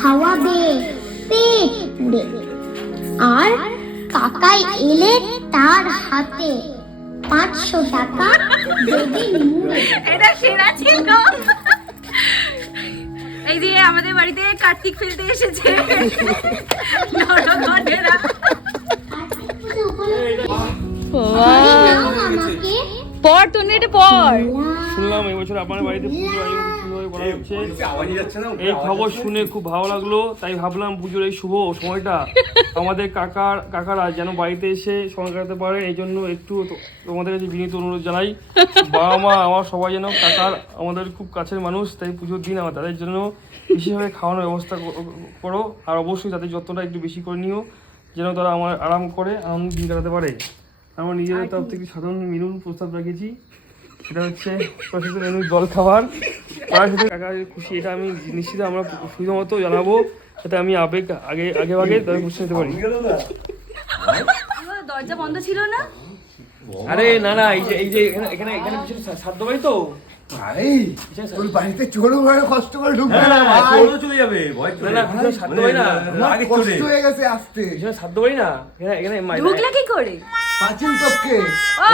খাওয়াবে পেট পুড়ে। আর কাকাই এলে তার হাতে 500 টাকা দেবে মুড়ে। এটা সেরা ছিল। এই যে আমাদের বাড়িতে কার্তিক ফেলতে এসেছে নরকনেরা। আমাকে পর তুমি এটা পর। শুনলাম এবছর আপনার বাড়িতে পুজো আয়োজন খুব সুন্দরভাবে করা হচ্ছে। এই খবর শুনে খুব ভালো লাগলো, তাই ভাবলাম পুজোর এই শুভ সময়টা আমাদের কাকারা যেন বাড়িতে এসে সময় কাটাতে পারে। এই জন্য একটু তোমাদের কাছে বিনীত অনুরোধ জানাই, বাবা মা আমার সবাই যেন কাকার আমাদের খুব কাছের মানুষ, তাই পুজোর দিন আমার তাদের জন্য বিশেষভাবে খাওয়ানোর ব্যবস্থা করো। আর অবশ্যই তাদের যত্নটা একটু বেশি করে নিও, যেন তারা আমার আরাম করে আনন্দ দিন কাটাতে পারে। আমার নিজেদের তরফ থেকে সাধারণ মেনুর প্রস্তাব রেখেছি, সেটা হচ্ছে প্রসিদ্ধ মেনু জল খাবার। তার সাথে কাকার খুশি এটা আমি নিশ্চিত আমরা শুধুমাত্র জানাবো, যাতে আমি আগে তাদের খুশি নিতে পারি। দরজা বন্ধ ছিল না? আরে না এই যে এখানে পিছনে সাধ্য বাড়ি তো ভাই ওই বাড়িতে চোর বড় কষ্ট করে ঢুকবে না ভাই, ভাই। চলে যাবে না পিছনে সাধ্য বাড়ি না, আমার কষ্ট হয়ে গেছে আসতে। পিছনে সাধ্য বাড়ি না, এখানে ঢুকলে কি করে? পাঁচিল টপকে ও!